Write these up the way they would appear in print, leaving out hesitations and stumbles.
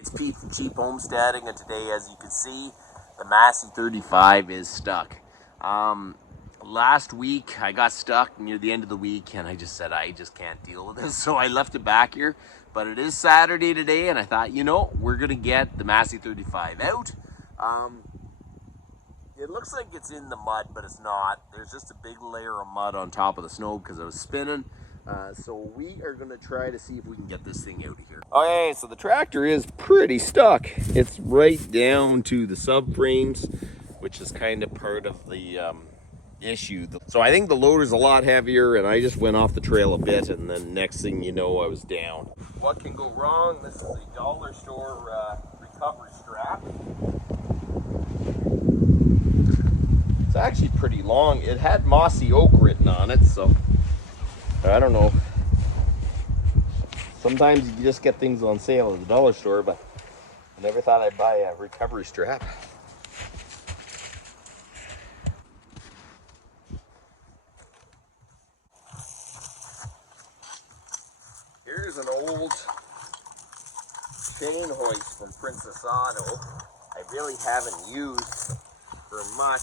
It's Pete from Cheap Homesteading, and today, as you can see, the Massey 35 is stuck. Last week, I got stuck near the end of the week, and I just said, I just can't deal with this, so I left it back here. But it is Saturday today, and I thought, we're going to get the Massey 35 out. It looks like it's in the mud, but it's not. There's just a big layer of mud on top of the snow because I was spinning. So we are going to try to see if we can get this thing out of here. Okay, so the tractor is pretty stuck. It's right down to the subframes, which is kind of part of the issue. So I think the loader's a lot heavier, and I just went off the trail a bit, and then next thing you know, I was down. What can go wrong? This is a dollar store recovery strap. It's actually pretty long. It had Mossy Oak written on it, so I don't know. Sometimes you just get things on sale at the dollar store, but I never thought I'd buy a recovery strap. Here's an old chain hoist from Princess Auto. I really haven't used for much.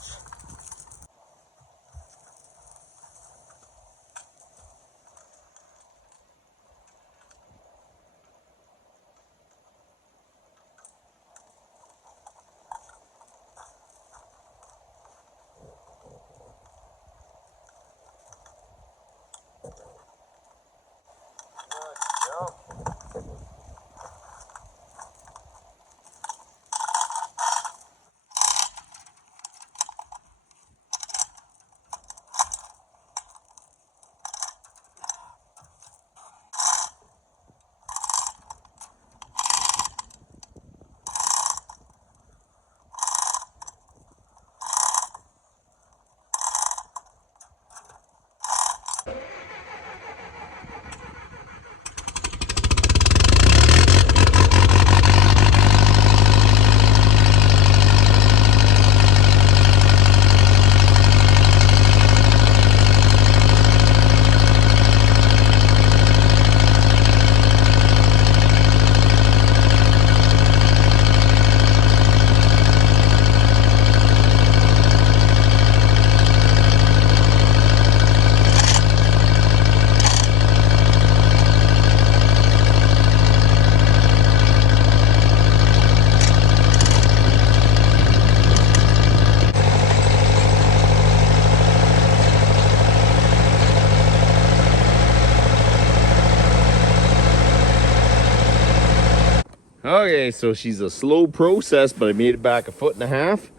Okay, so she's a slow process, but I made it back 1.5 feet.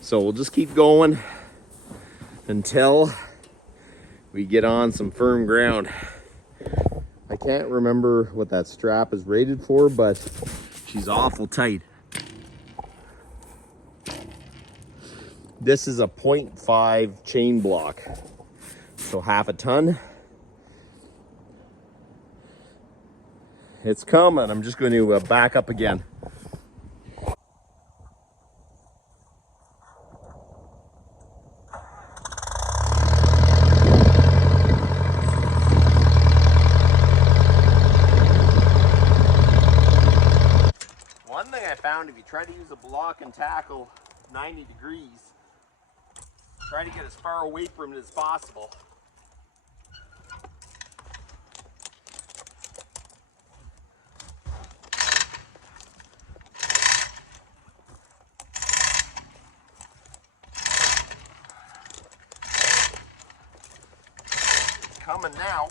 So we'll just keep going until we get on some firm ground. I can't remember what that strap is rated for, but she's awful tight. This is a 0.5 chain block, so 1/2 ton. It's coming. I'm just going to back up again. One thing I found, if you try to use a block and tackle 90 degrees, try to get as far away from it as possible. It's coming now.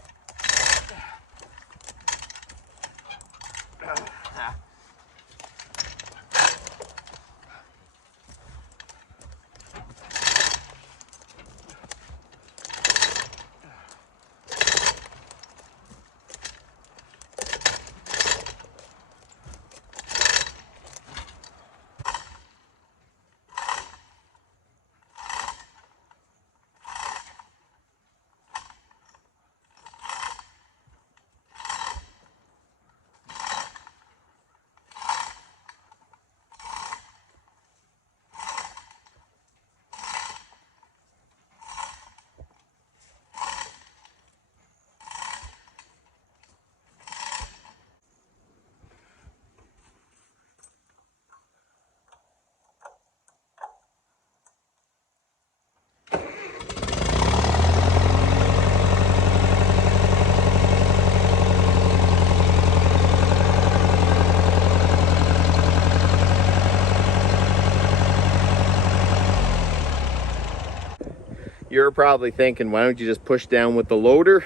You're probably thinking, why don't you just push down with the loader?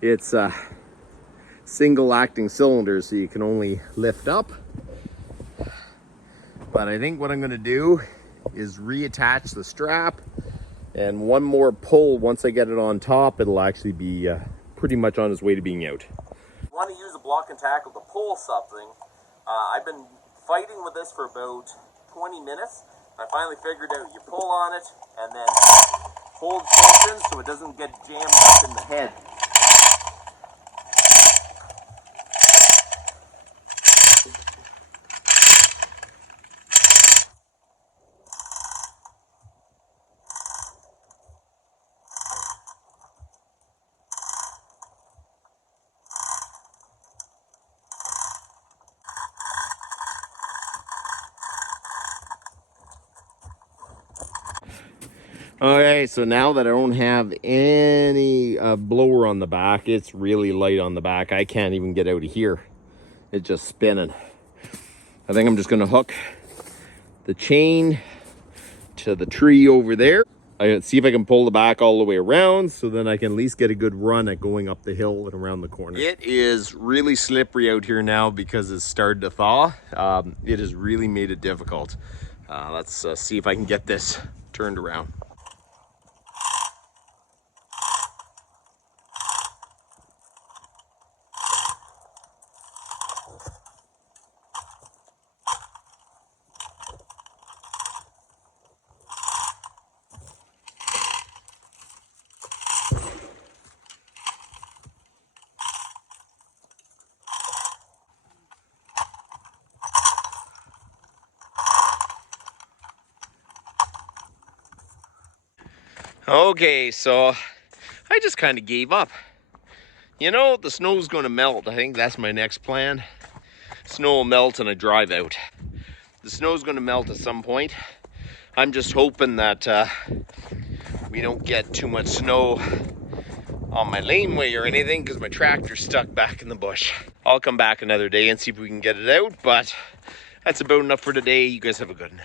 It's single acting cylinders, so you can only lift up. But I think what I'm going to do is reattach the strap, and one more pull. Once I get it on top, it'll actually be pretty much on its way to being out. You want to use a block and tackle to pull something. I've been fighting with this for about 20 minutes. I finally figured out you pull on it and then hold tension so it doesn't get jammed up in the head. Okay, so now that I don't have any blower on the back, it's really light on the back. I can't even get out of here. It's just spinning. I think I'm just going to hook the chain to the tree over there. I see if I can pull the back all the way around, so then I can at least get a good run at going up the hill and around the corner. It is really slippery out here now because it's started to thaw. It has really made it difficult. Let's see if I can get this turned around. Okay, so I just kind of gave up. You know, the snow's going to melt. I think that's my next plan. Snow will melt and I drive out. The snow's going to melt at some point. I'm just hoping that we don't get too much snow on my laneway or anything, because my tractor's stuck back in the bush. I'll come back another day and see if we can get it out, but that's about enough for today. You guys have a good one.